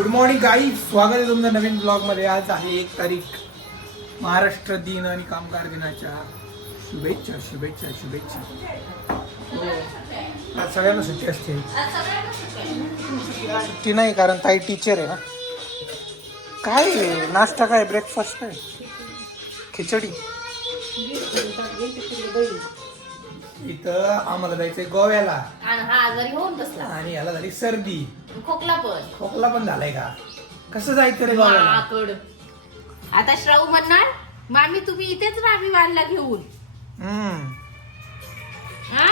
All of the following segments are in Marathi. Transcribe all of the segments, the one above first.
गुड मॉर्निंग गाईज, स्वागत आहे तुमचं नवीन ब्लॉगमध्ये. आज आहे 1 तारीख, महाराष्ट्र दिन आणि कामगार दिनाच्या शुभेच्छा शुभेच्छा शुभेच्छा. आज सगळ्यांना सुट्टी असते. सुट्टी नाही कारण ताई टीचर आहे ना. काय नाश्ता काय ब्रेकफास्ट काय खिचडी. इथं आम्हाला जायचंय गोव्याला आणि हा आजारी होऊन बसला आणि याला झाली सर्दी, खोकला पण झालाय का. कसं जायचं रे गोव्याला. माकड. आता श्राऊ म्हणणार मामी तुम्ही इथेच राहा मी वाढला घेऊन. हा?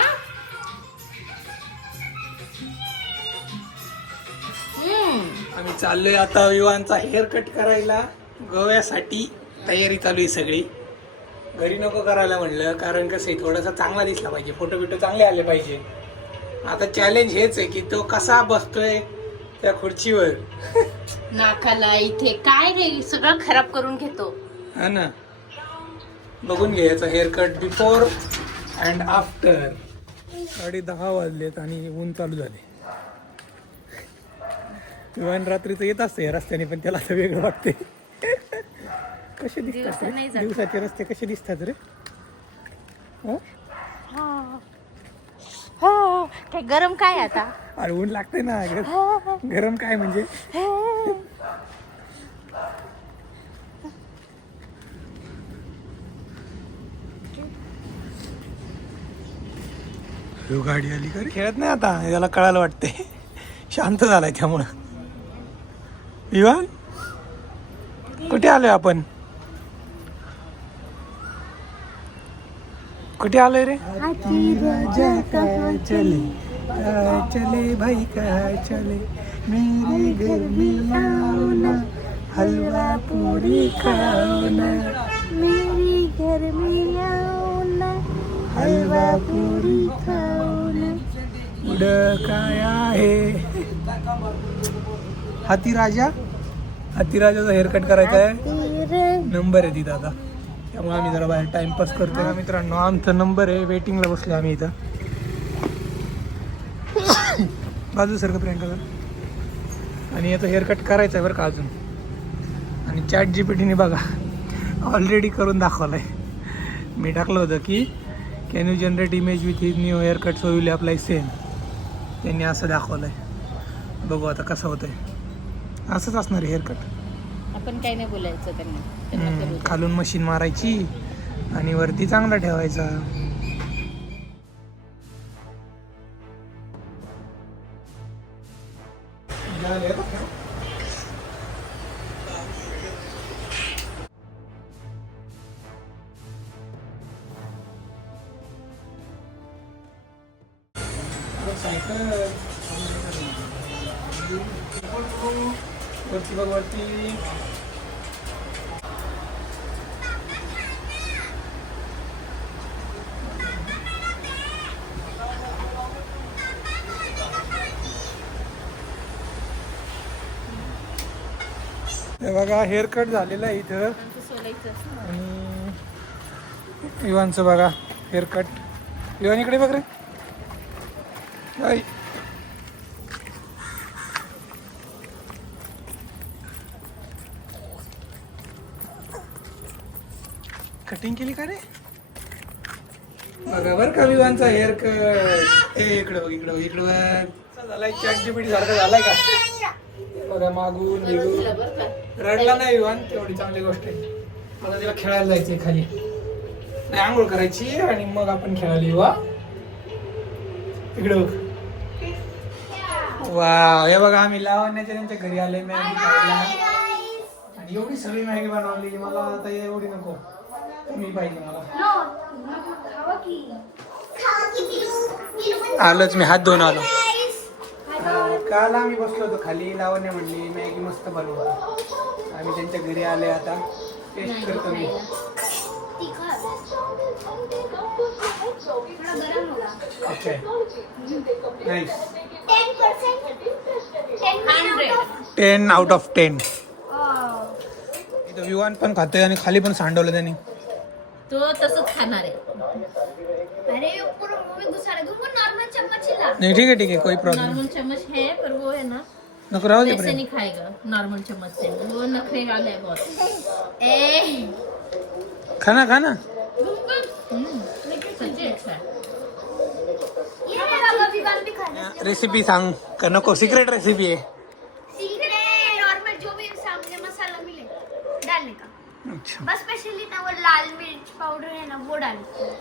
आम्ही चाललोय आता विवानचा हेअर कट करायला गोव्यासाठी. तयारी चालू आहे सगळी. घरी नको करायला म्हणलं कारण कसं आहे थोडासा चांगला दिसला पाहिजे, फोटो बिटो चांगले आले पाहिजे. आता चॅलेंज हेच आहे की तो कसा बसतोय त्या खुर्चीवर. नाकाला इथे काय रे सगळं खराब करून घेतो. हा ना, बघून घे याचा hair cut before and after. 10:30 वाजलेत आणि ऊन चालू झाले. विमान रात्रीचं येत असतं या रस्त्याने, पण त्याला असं वेगळं वाटते. कसे दिसतात रे दिवसाचे रस्ते, कसे दिसतात रे. हो काय गरम काय आता. अरे ऊन लागते ना. गरम काय म्हणजे. गाडी आली का रे. खेळत नाही आता, याला कळायला वाटते. शांत झालाय त्यामुळं. विवान कुठे आलोय आपण. कुठे आलोय रे. चले भाई कहाँ चले, मेरे घर में आओ ना, हलवा पूरी खाओ ना, मेरे घर में आओ ना, हलवा पूरी खाओ ना. पुढं काय आहे. हातीराजाचा हेअरकट करायचा आहे. नंबर आहे तिथं आता, त्यामुळे आम्ही जरा बाहेर टाइमपास करतोय ना मित्रांनो. आमचा नंबर आहे, वेटिंगला बसलो आम्ही इथं. बाजू सारखं प्रियंका. आणि याचा हेअरकट करायचा आहे बरं का अजून. आणि ChatGPTने बघा ऑलरेडी करून दाखवलाय. मी टाकलं होतं की can you generate image with his new haircut so will apply same. त्यांनी असं दाखवलंय. बघू आता कसं होतंय. असंच असणार आहे हेअरकट. आपण काही नाही बोलायचं त्यांना. खालून मशीन मारायची आणि वरती चांगला ठेवायचा. वरती बघ वरती. हे बघा हेअरकट झालेलं आहे इथं. आणि इवानचं बघा हेअरकट. इवान इकडे बघ रे. कटिंग केली का रे. बघा बरं का विवानचा हेअरकट. इकडे बघ इकडे बघ इकडे बघ. झालाय ChatGPT सारखं झालाय का. बघा मागून रडला नाही विवान, तेवढी चांगली गोष्ट आहे. मला तिला खेळायला जायचंय खाली. नाही आंघोळ करायची आणि मग आपण खेळायला येऊ. इकडे बघ. वा हे बघा आम्ही लावण्याच्या त्यांच्या घरी आले मॅगी खायला. आणि एवढी सगळी मॅगी बनवली. मला आता एवढी नको, तुम्ही पाहिजे मला. आलोच मी, हात धुवून आलो. काल आम्ही बसलो होतो खाली. लावण्या म्हणली मॅगी मस्त बनवतो. आम्ही त्यांच्या घरी आले. आता टेस्ट करतो मी. Okay nice. 10 out of 10. इथं विवान पण खातोय आणि खाली पण सांडवलं त्यांनी. तो तसंच खाणार आहे. नहीं ठीक है कोई प्रॉब्लम. नॉर्मल चम्मच है पर वो है ना नको राहू दे ऐसे प्रेम. नहीं खाएगा नॉर्मल चम्मच से वो नखरे वाला है बहुत ए खाना खाना. सच्ची अच्छा है रेसिपी सांग का नको. सिक्रेट रेसिपी आहे. नॉर्मल जो भी सामने मसाला मिले डालने का, अच्छा बस स्पेशली ना वो लाल मिर्च पाउडर है ना वो डालते हैं.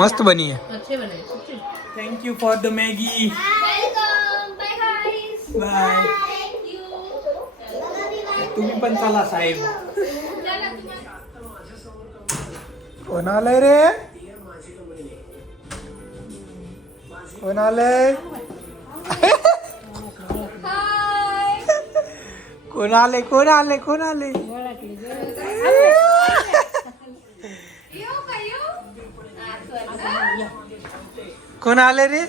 मस्त बनी आहे. अच्छे बने सच्ची thank you for the Maggi. Welcome bye guys bye. Thank you. तुम्ही पण चला साहेब. कोण आलंय रे. कोण आलंय. कोण आले कोण आले कोण आले. कोण आले रे.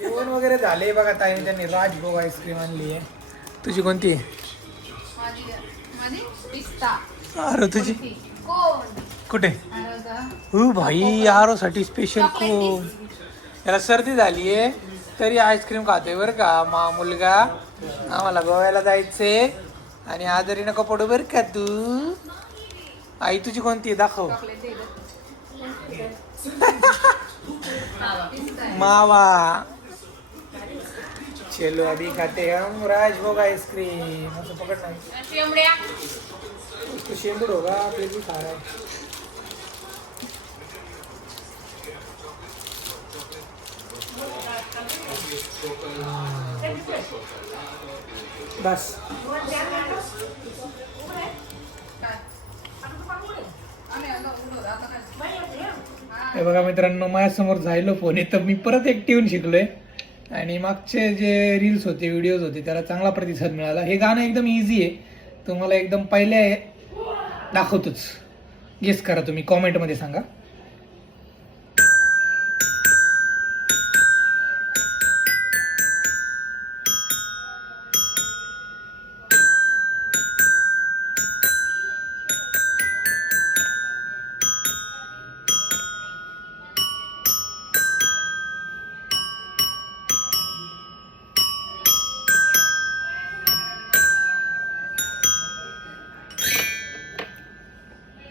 जेवण वगैरे झाले बघा ताई. त्यांनी राजभोग आईस्क्रीम आणली आहे. तुझी कोणती आहे. अरे तुझी कुठे. हो भाई आरो साठी स्पेशल कोण. याला सर्दी झाली आहे तरी आईस्क्रीम खातोय बरं का मुलगा. आम्हाला गोव्याला जायचंय आणि आजारी नको पडू बरं का तू. आई तुझी कोणती आहे दाखव. मावा. चलो अभी खाते हम राजभोग आइसक्रीम. असं पकड नाही. तो शेंबूड होगा फिर भी खा रहा है. बस हे बघा मित्रांनो माझ्यासमोर झायलो फोन आहे तर मी परत एक ट्यून शिकलोय. आणि मागचे जे रील्स होते व्हिडिओज होते त्याला चांगला प्रतिसाद मिळाला. हे गाणं एकदम इझी आहे. तुम्हाला एकदम पहिले दाखवतोच. गेस करा तुम्ही कॉमेंटमध्ये सांगा.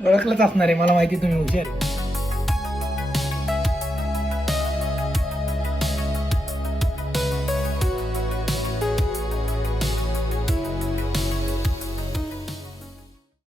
ओळखलंच असणार आहे मला माहिती तुम्ही हुशार आहे.